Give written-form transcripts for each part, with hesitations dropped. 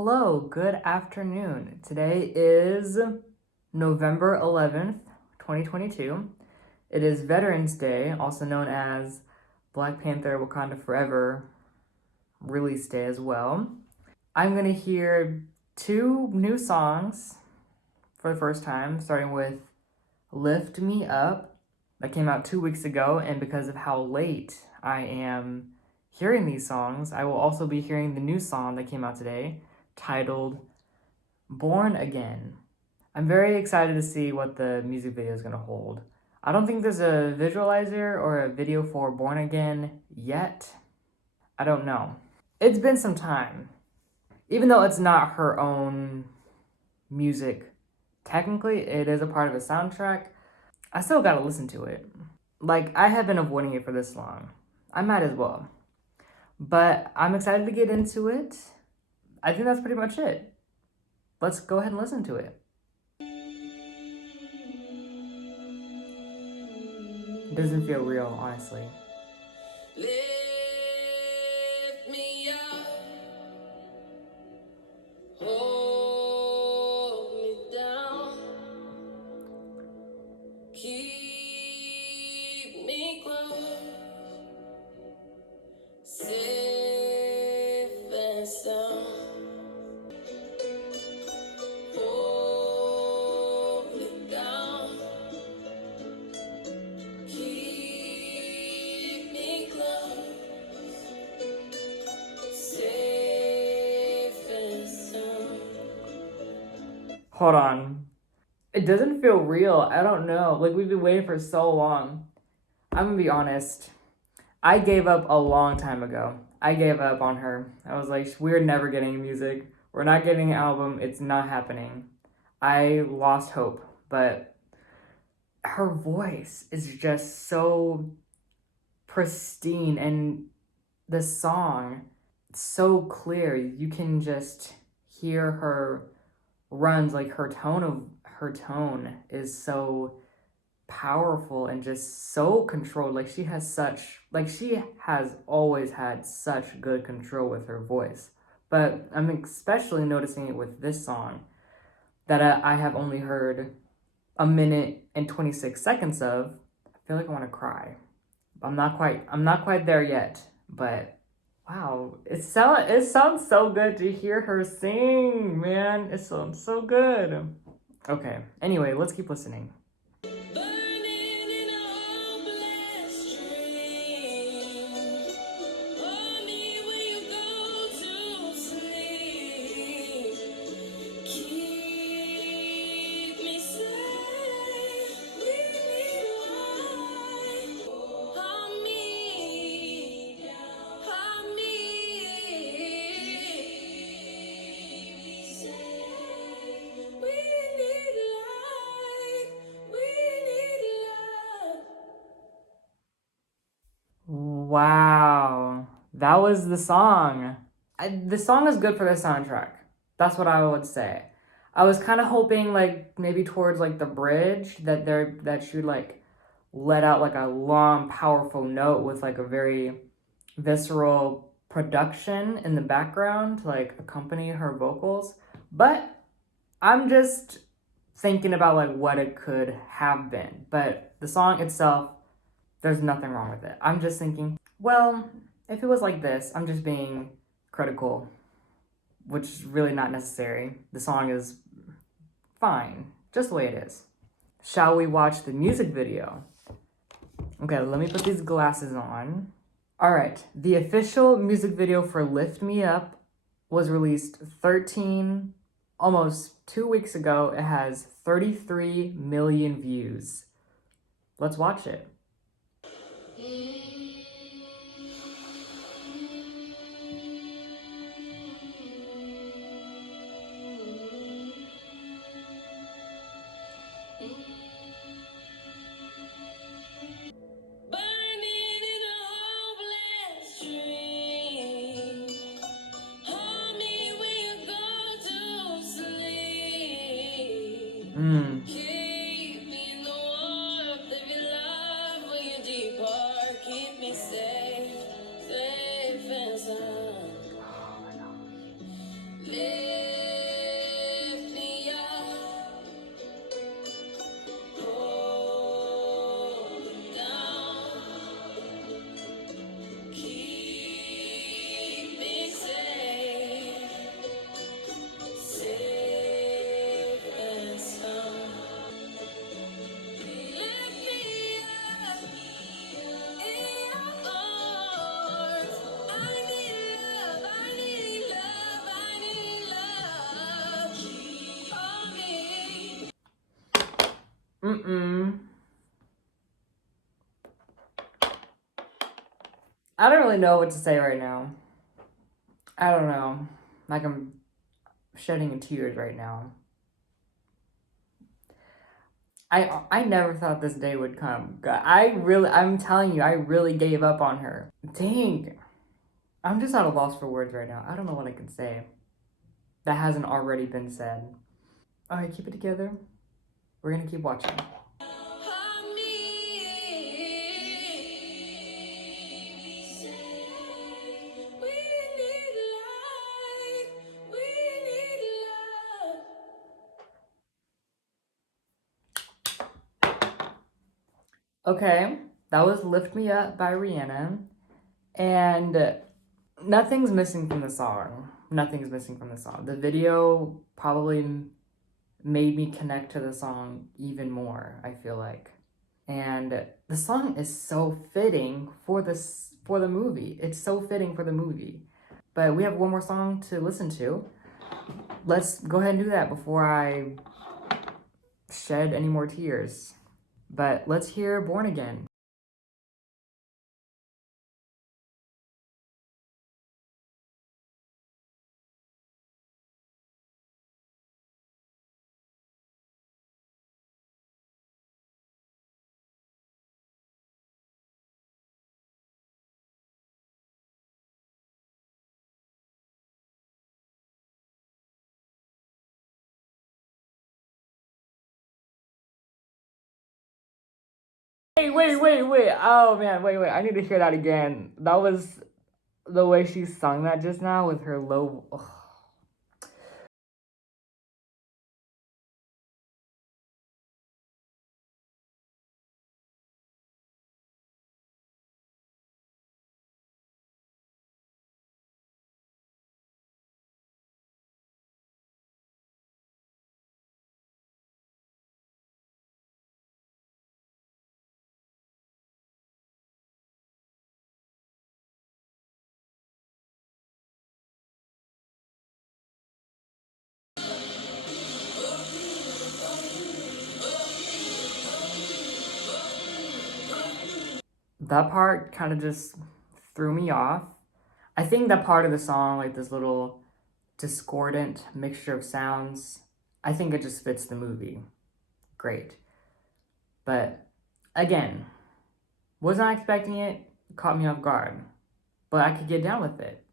Hello, good afternoon. Today is November 11th, 2022. It is Veterans Day, also known as Black Panther Wakanda Forever release day as well. I'm going to hear two new songs for the first time, starting with Lift Me Up, that came out 2 weeks ago, and because of how late I am hearing these songs, I will also be hearing the new song that came out today, titled Born Again. I'm very excited to see what the music video is going to hold. I don't think there's a visualizer or a video for Born Again yet. I don't know. It's been some time. Even though it's not her own music, technically it is a part of a soundtrack, I still gotta listen to it. Like, I have been avoiding it for this long. I might as well. But I'm excited to get into it. I think that's pretty much it. Let's go ahead and listen to it. It doesn't feel real, honestly. Lift me up, hold me down, keep me close, safe and sound. Hold me down, keep me close, safe and sound. Hold on. It doesn't feel real. I don't know. Like, we've been waiting for so long. I'm gonna be honest. I gave up a long time ago. I gave up on her. I was like, we're never getting music. We're not getting an album. It's not happening. I lost hope. But her voice is just so pristine, and the song so clear. You can just hear her runs, like her tone is so powerful and just so controlled. Like, she has always had such good control with her voice. But I'm especially noticing it with this song that I have only heard a minute and 26 seconds of. I feel like I want to cry. I'm not quite there yet, but wow, it sounds so good to hear her sing, man. It sounds so good. Okay, anyway, let's keep listening. Burning in a hopeless dream. Hold me when you go to sleep. Keep me safe. We need light. Hold me down. Hold me safe. We need light. We need love. Wow, that was the song. The song is good for the soundtrack. That's what I would say. I was kind of hoping, like, maybe towards like the bridge that she would like let out like a long, powerful note with like a very visceral production in the background to like accompany her vocals. But I'm just thinking about like what it could have been. But the song itself, there's nothing wrong with it. I'm just thinking, well, if it was like this, I'm just being critical, which is really not necessary. The song is fine, just the way it is. Shall we watch the music video? Okay, let me put these glasses on. All right, the official music video for Lift Me Up was released almost 2 weeks ago. It has 33 million views. Let's watch it. Burning in a hopeless dream. Hold me when you go to sleep. Keep me in the warmth of your love when you depart. Keep me safe, safe and sound. Live Mm-mm. I don't really know what to say right now. I don't know. Like I'm shedding tears right now. I never thought this day would come. I'm telling you, I really gave up on her. Dang. I'm just at a loss for words right now. I don't know what I can say that hasn't already been said. Alright, keep it together. We're gonna keep watching. Hold me. We need light. We need love. Okay, that was Lift Me Up by Rihanna. And nothing's missing from the song. Nothing's missing from the song. The video probably made me connect to the song even more, I feel like. And the song is so fitting for the movie. It's so fitting for the movie. But we have one more song to listen to. Let's go ahead and do that before I shed any more tears. But let's hear Born Again. Wait. Oh man, wait. I need to hear that again. That was the way she sung that just now with her low. Ugh. That part kind of just threw me off. I think that part of the song, like this little discordant mixture of sounds, I think it just fits the movie. Great. But again, was not expecting it, caught me off guard. But I could get down with it.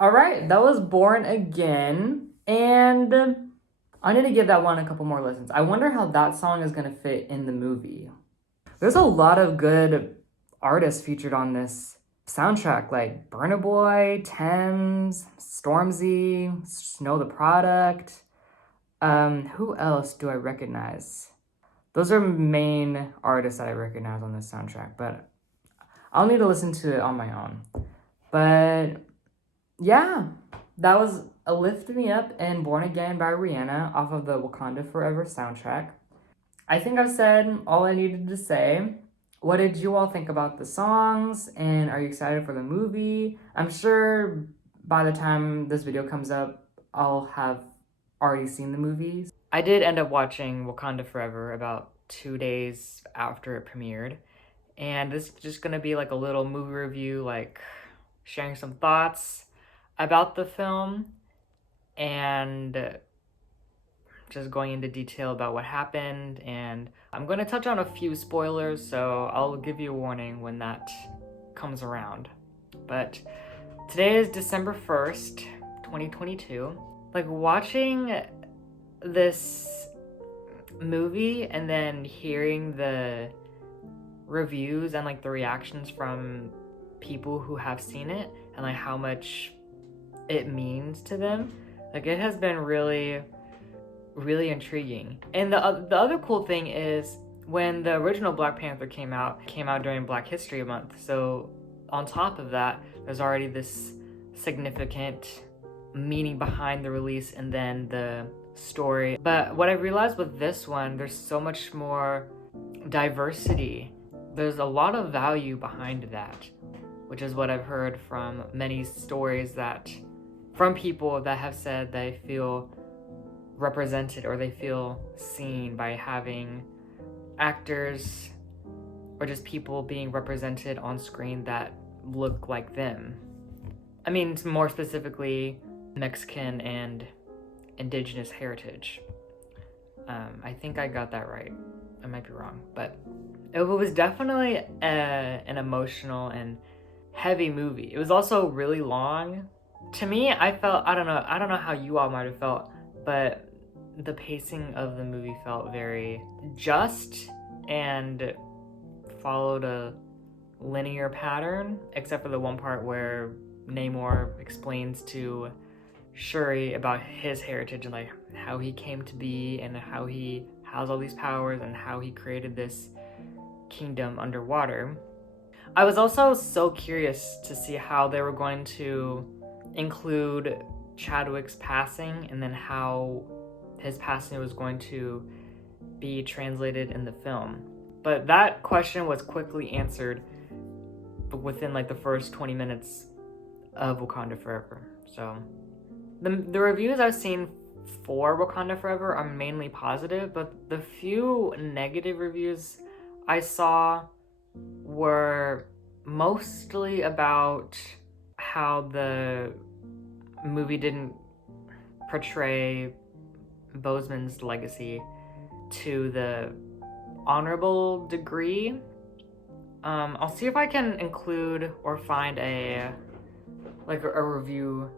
Alright, that was Born Again. And I need to give that one a couple more listens. I wonder how that song is going to fit in the movie. There's a lot of good artists featured on this soundtrack, like Burna Boy, Thames, Stormzy, Snow the Product. Who else do I recognize? Those are main artists that I recognize on this soundtrack, but I'll need to listen to it on my own. But yeah, that was a Lift Me Up and Born Again by Rihanna off of the Wakanda Forever soundtrack. I think I've said all I needed to say. What did you all think about the songs? And are you excited for the movie? I'm sure by the time this video comes up, I'll have already seen the movies. I did end up watching Wakanda Forever about 2 days after it premiered. And this is just gonna be like a little movie review, like sharing some thoughts about the film and just going into detail about what happened. And I'm going to touch on a few spoilers, so I'll give you a warning when that comes around. But today is December 1st, 2022. Like watching this movie and then hearing the reviews and like the reactions from people who have seen it and like how much it means to them, like it has been really intriguing. And the other cool thing is when the original Black Panther came out during Black History Month. So on top of that, there's already this significant meaning behind the release and then the story. But what I realized with this one, there's so much more diversity. There's a lot of value behind that, which is what I've heard from many stories that from people that have said they feel represented or they feel seen by having actors or just people being represented on screen that look like them. I mean, more specifically, Mexican and indigenous heritage. I think I got that right. I might be wrong, but it was definitely an emotional and heavy movie. It was also really long. To me, I don't know how you all might have felt, but the pacing of the movie felt very just and followed a linear pattern, except for the one part where Namor explains to Shuri about his heritage and like how he came to be and how he has all these powers and how he created this kingdom underwater. I was also so curious to see how they were going to include Chadwick's passing and then how his passing was going to be translated in the film. But that question was quickly answered within like the first 20 minutes of Wakanda Forever. So the reviews I've seen for Wakanda Forever are mainly positive, but the few negative reviews I saw were mostly about how the movie didn't portray Boseman's legacy to the honorable degree. I'll see if I can include or find a review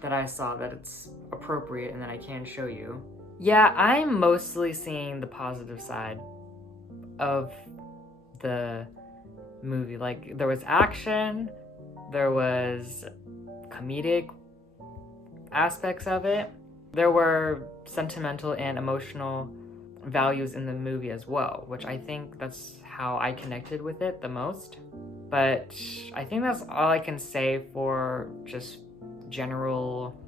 that I saw that it's appropriate and that I can show you. Yeah, I'm mostly seeing the positive side of the movie. Like, there was action, there was comedic aspects of it, there were sentimental and emotional values in the movie as well, which I think that's how I connected with it the most. But I think that's all I can say for just general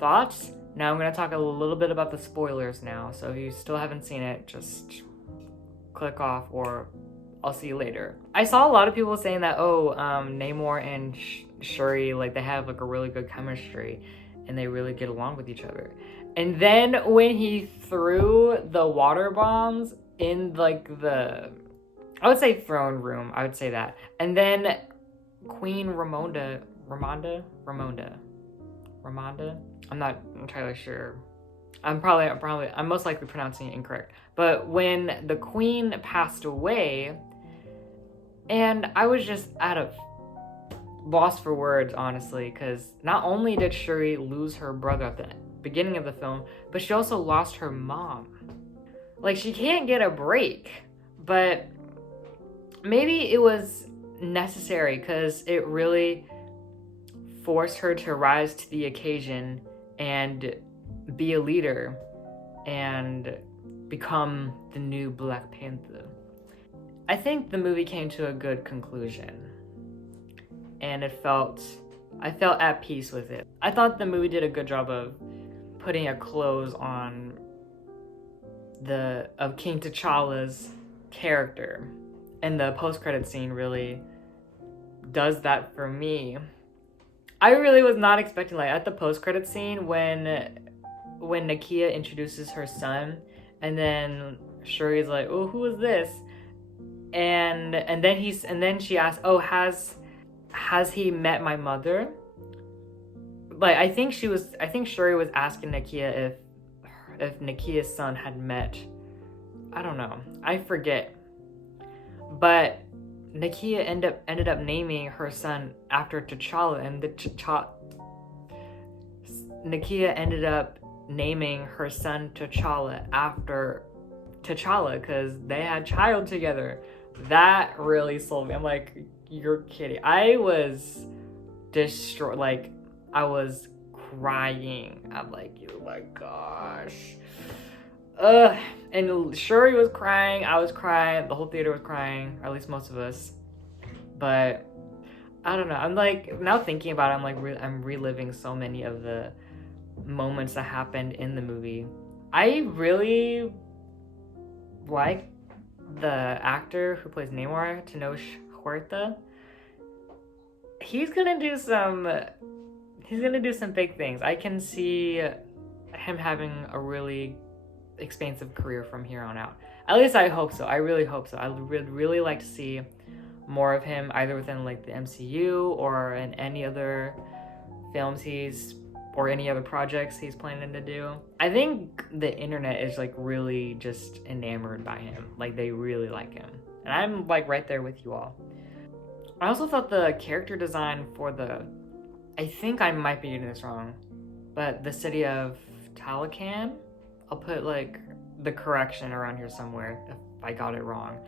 thoughts. Now I'm going to talk a little bit about the spoilers now, so if you still haven't seen it, just click off or I'll see you later. I saw a lot of people saying that, Namor and Shuri, like, they have like a really good chemistry and they really get along with each other. And then when he threw the water bombs in like I would say throne room, I would say that. And then Queen Ramonda, I'm not entirely sure. I'm most likely pronouncing it incorrect. But when the queen passed away, and I was just out of lost for words, honestly, because not only did Shuri lose her brother at the beginning of the film, but she also lost her mom. Like, she can't get a break, but maybe it was necessary because it really forced her to rise to the occasion and be a leader and become the new Black Panther. I think the movie came to a good conclusion, and I felt at peace with it. I thought the movie did a good job of putting a close on of King T'Challa's character, and the post-credit scene really does that for me. I really was not expecting, like, at the post-credit scene when Nakia introduces her son, and then Shuri's like, "Oh, who is this?" And then she asks, "Oh, has he met my mother?" Like, I think Shuri was asking Nakia if Nakia's son had met, I don't know, I forget. But Nakia ended up naming her son after T'Challa, and Nakia ended up naming her son T'Challa after T'Challa because they had a child together. That really sold me. I'm like, you're kidding. I was destroyed. Like, I was crying. I'm like, oh my gosh. And Shuri was crying. I was crying. The whole theater was crying, or at least most of us. But I don't know. I'm like, now thinking about it, I'm like, I'm reliving so many of the moments that happened in the movie. I really like the actor who plays Namor, Tenoch Huerta. He's gonna do some big things. I can see him having a really expansive career from here on out. At least I hope so. I really hope so. I would really like to see more of him either within like the MCU or in any other films or any other projects he's planning to do. I think the internet is like really just enamored by him. Like they really like him. And I'm like right there with you all. I also thought the character design for I think I might be getting this wrong, but the city of Talocan, I'll put like the correction around here somewhere if I got it wrong.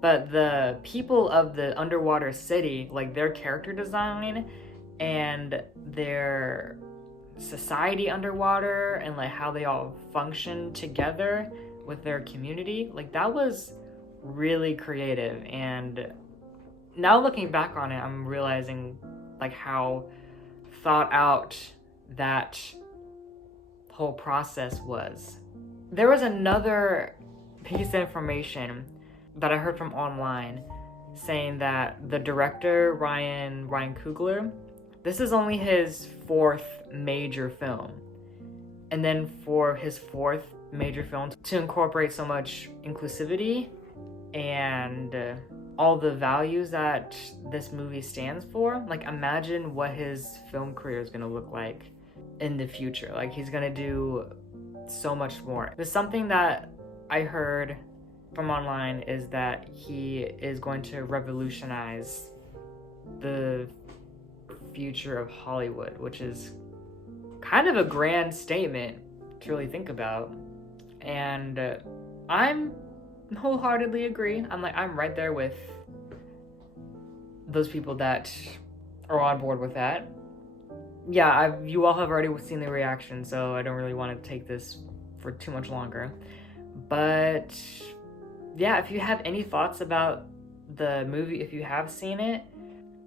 But the people of the underwater city, like their character design and their society underwater and like how they all function together with their community, like that was really creative. And now looking back on it, I'm realizing like how thought out that whole process was. There was another piece of information that I heard from online saying that the director Ryan Coogler, this is only his 4th major film. And then for his 4th major film to incorporate so much inclusivity and all the values that this movie stands for, like imagine what his film career is going to look like in the future. Like he's going to do so much more. There's something that I heard from online is that he is going to revolutionize the future of Hollywood, which is kind of a grand statement to really think about. And I'm wholeheartedly agree. I'm right there with those people that are on board with that. Yeah, you all have already seen the reaction, so I don't really want to take this for too much longer. But yeah, if you have any thoughts about the movie, if you have seen it,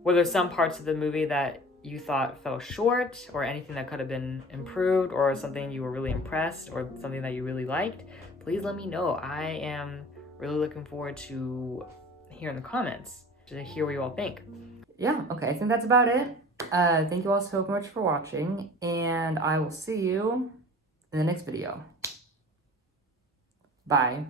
were there some parts of the movie that you thought fell short, or anything that could have been improved, or something you were really impressed, or something that you really liked, please let me know. I am really looking forward to hearing the comments to hear what you all think. Yeah, okay, I think that's about it. Thank you all so much for watching, and I will see you in the next video. Bye.